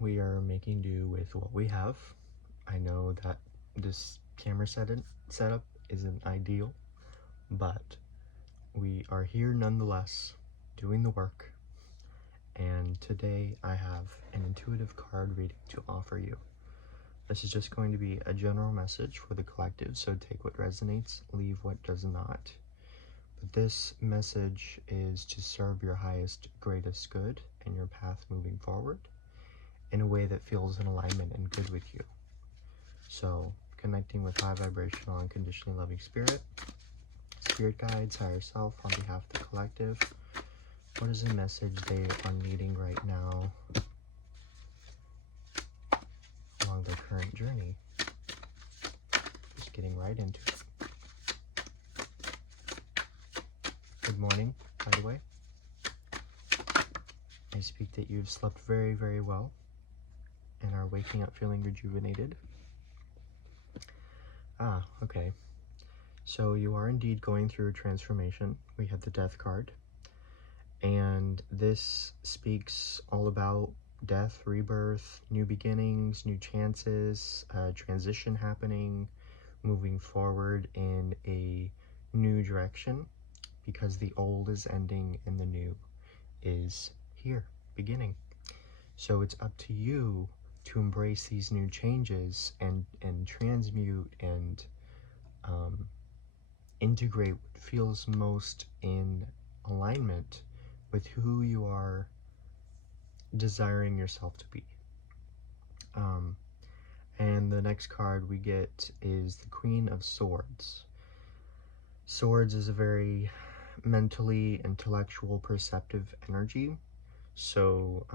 we are making do with what we have. I know that this camera setup isn't ideal, but we are here nonetheless, doing the work. And today I have an intuitive card reading to offer you. This is just going to be a general message for the collective, so take what resonates, leave what does not. But this message is to serve your highest, greatest good and your path moving forward in a way that feels in alignment and good with you. So, connecting with high vibrational, unconditionally loving spirit guides, higher self, on behalf of the collective. What is the message they are needing right now along their current journey? Just getting right into it. Good morning, by the way. I speak that you've slept very, very well and are waking up feeling rejuvenated. Okay. So you are indeed going through a transformation. We have the Death card. And this speaks all about death, rebirth, new beginnings, new chances, transition happening, moving forward in a new direction, because the old is ending and the new is here, beginning. So it's up to you to embrace these new changes and transmute and integrate what feels most in alignment with who you are desiring yourself to be. And the next card we get is the Queen of Swords. Swords is a very mentally intellectual, perceptive energy. So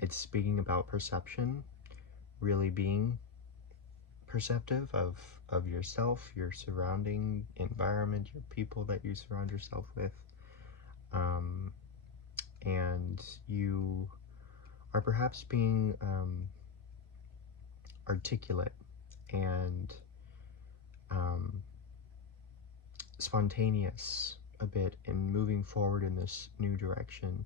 it's speaking about perception, really being perceptive of yourself, your surrounding environment, your people that you surround yourself with. And you are perhaps being articulate and spontaneous a bit in moving forward in this new direction,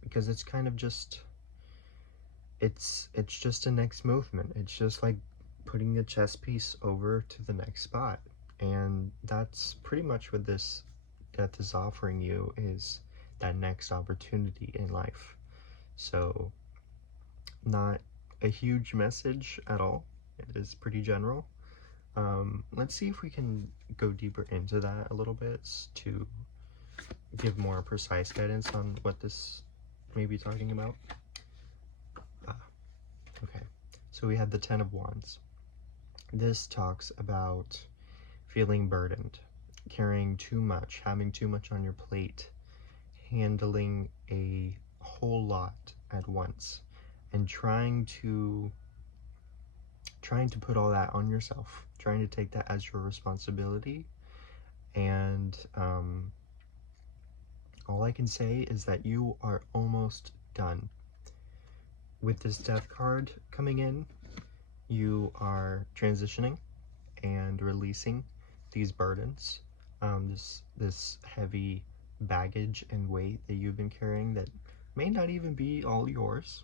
because it's kind of just it's just a next movement. It's just like putting the chess piece over to the next spot, and that's pretty much what this death is offering you, is that next opportunity in life. So not a huge message at all. It is pretty general. Let's see if we can go deeper into that a little bit to give more precise guidance on what this may be talking about. Okay, so we have the Ten of Wands. This talks about feeling burdened, carrying too much, having too much on your plate, handling a whole lot at once, and trying to put all that on yourself, trying to take that as your responsibility. And all I can say is that you are almost done. With this Death card coming in, you are transitioning and releasing these burdens, this heavy baggage and weight that you've been carrying that may not even be all yours.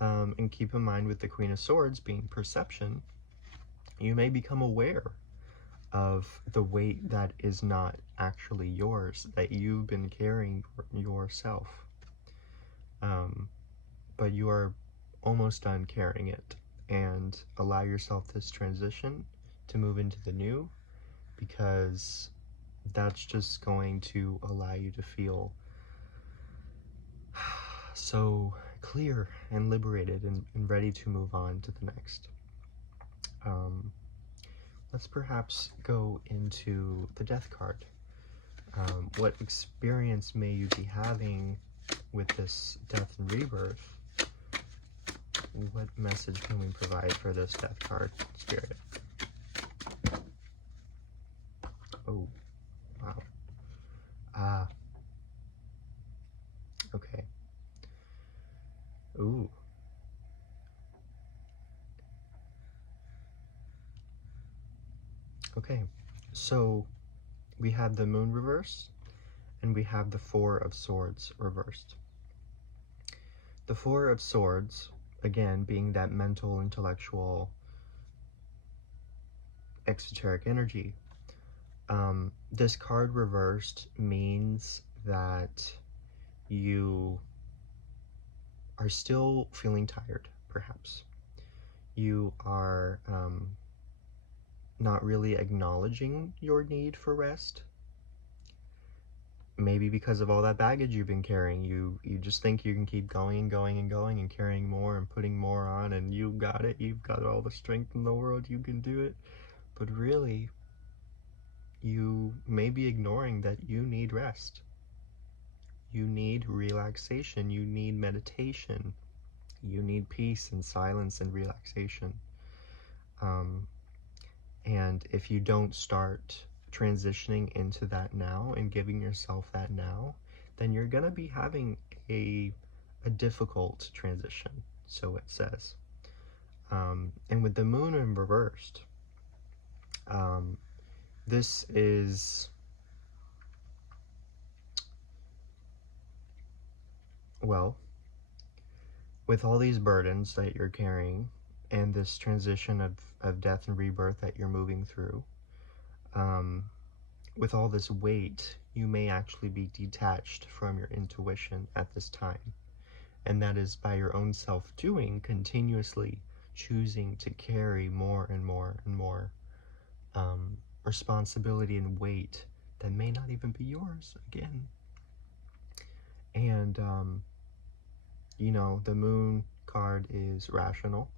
And keep in mind, with the Queen of Swords being perception, you may become aware of the weight that is not actually yours, that you've been carrying yourself. But you are almost done carrying it, and allow yourself this transition to move into the new, because that's just going to allow you to feel so clear and liberated and ready to move on to the next. Let's perhaps go into the Death card. What experience may you be having with this death and rebirth? What message can we provide for this Death card, Spirit? Oh, wow. Okay. Ooh. Okay, so we have the Moon reversed, and we have the Four of Swords reversed. The Four of Swords, again, being that mental, intellectual, exoteric energy. This card reversed means that you are still feeling tired, perhaps. You are not really acknowledging your need for rest. Maybe because of all that baggage you've been carrying, you just think you can keep going and going and going and carrying more and putting more on, and you got it, you've got all the strength in the world, you can do it. But really, you may be ignoring that you need rest. You need relaxation, you need meditation, you need peace and silence and relaxation. And if you don't start transitioning into that now and giving yourself that now, then you're gonna be having a difficult transition, so it says. And with the moon in reversed, this is, well, with all these burdens that you're carrying and this transition of death and rebirth that you're moving through, with all this weight, you may actually be detached from your intuition at this time. And that is by your own self-doing, continuously choosing to carry more and more and more responsibility and weight that may not even be yours again. And, you know, the moon card is rational,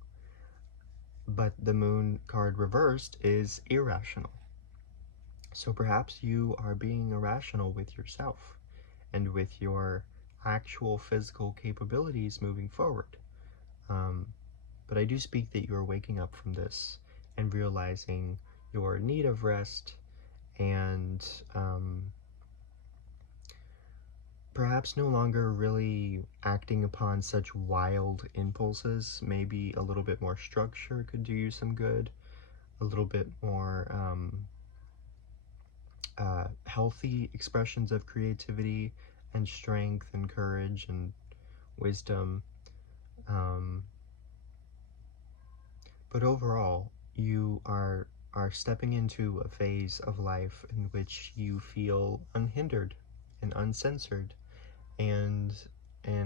but the moon card reversed is irrational. So perhaps you are being irrational with yourself and with your actual physical capabilities moving forward. But I do speak that you are waking up from this and realizing your need of rest, and perhaps no longer really acting upon such wild impulses. Maybe a little bit more structure could do you some good, a little bit more healthy expressions of creativity and strength and courage and wisdom. But overall, you are stepping into a phase of life in which you feel unhindered and uncensored and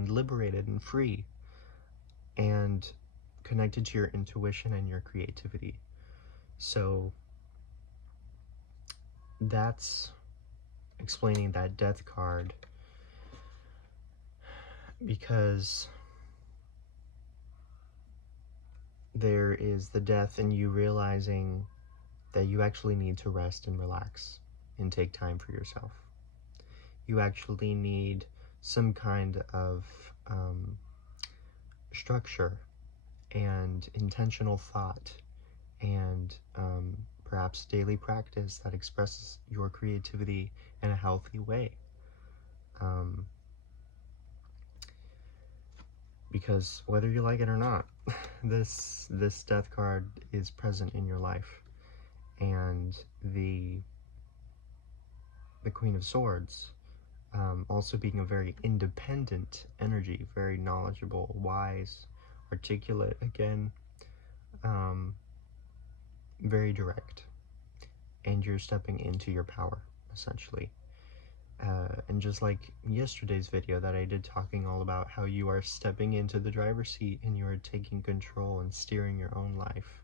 liberated and free and connected to your intuition and your creativity. So that's explaining that death card, because there is the death in you realizing that you actually need to rest and relax and take time for yourself. You actually need some kind of structure and intentional thought and perhaps daily practice that expresses your creativity in a healthy way. Because whether you like it or not, this death card is present in your life. And the Queen of Swords, also being a very independent energy, very knowledgeable, wise, articulate, again, very direct. And you're stepping into your power, essentially. And just like yesterday's video that I did talking all about how you are stepping into the driver's seat and you are taking control and steering your own life,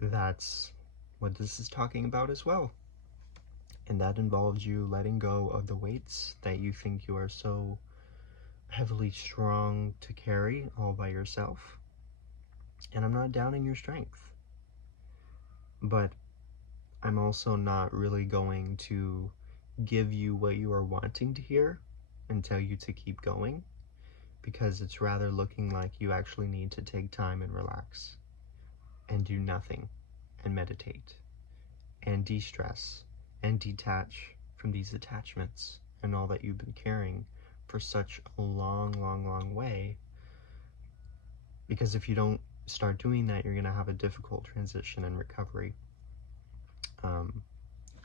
that's what this is talking about as well. And that involves you letting go of the weights that you think you are so heavily strong to carry all by yourself. And I'm not doubting your strength, but I'm also not really going to give you what you are wanting to hear and tell you to keep going, because it's rather looking like you actually need to take time and relax and do nothing and meditate and de-stress and detach from these attachments and all that you've been carrying for such a long way. Because if you don't start doing that, you're going to have a difficult transition and recovery.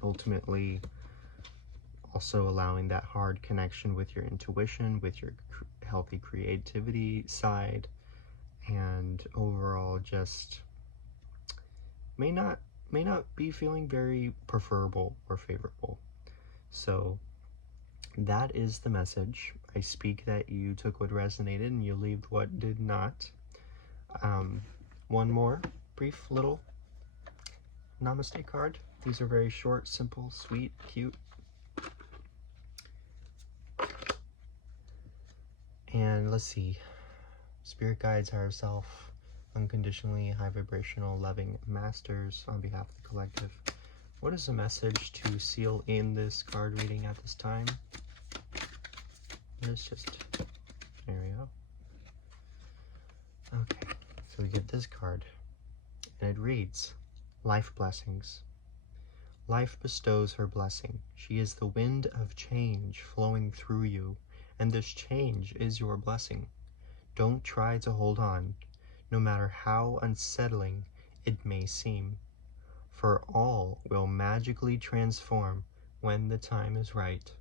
Ultimately, also allowing that hard connection with your intuition, with your healthy creativity side, and overall just may not be feeling very preferable or favorable. So that is the message. I speak that you took what resonated and you leave what did not. One more brief little namaste card. These are very short, simple, sweet, cute. And let's see. Spirit guides, higher self, unconditionally high vibrational loving masters, on behalf of the collective. What is the message to seal in this card reading at this time? Let's just, there we go. Okay, so we get this card, and it reads, Life blessings. Life bestows her blessing. She is the wind of change flowing through you, and this change is your blessing. Don't try to hold on, no matter how unsettling it may seem, for all will magically transform when the time is right.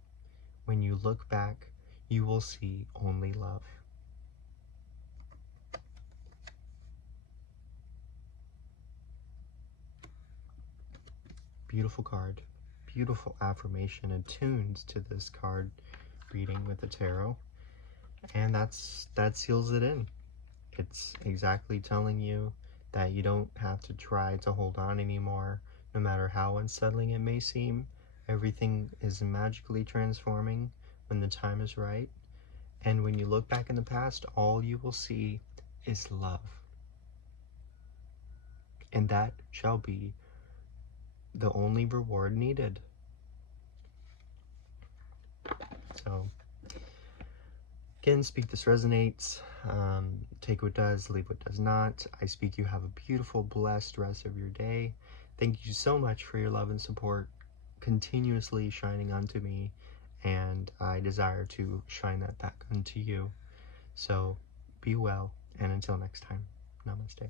When you look back, you will see only love. Beautiful card, beautiful affirmation attuned to this card reading with the tarot, and that seals it in. It's exactly telling you that you don't have to try to hold on anymore, no matter how unsettling it may seem. Everything is magically transforming when the time is right, and when you look back in the past, all you will see is love, and that shall be the only reward needed. So again, speak this resonates. Take what does, leave what does not. I speak you have a beautiful, blessed rest of your day. Thank you so much for your love and support, continuously shining onto me, and I desire to shine that back onto you. So be well, and until next time, namaste.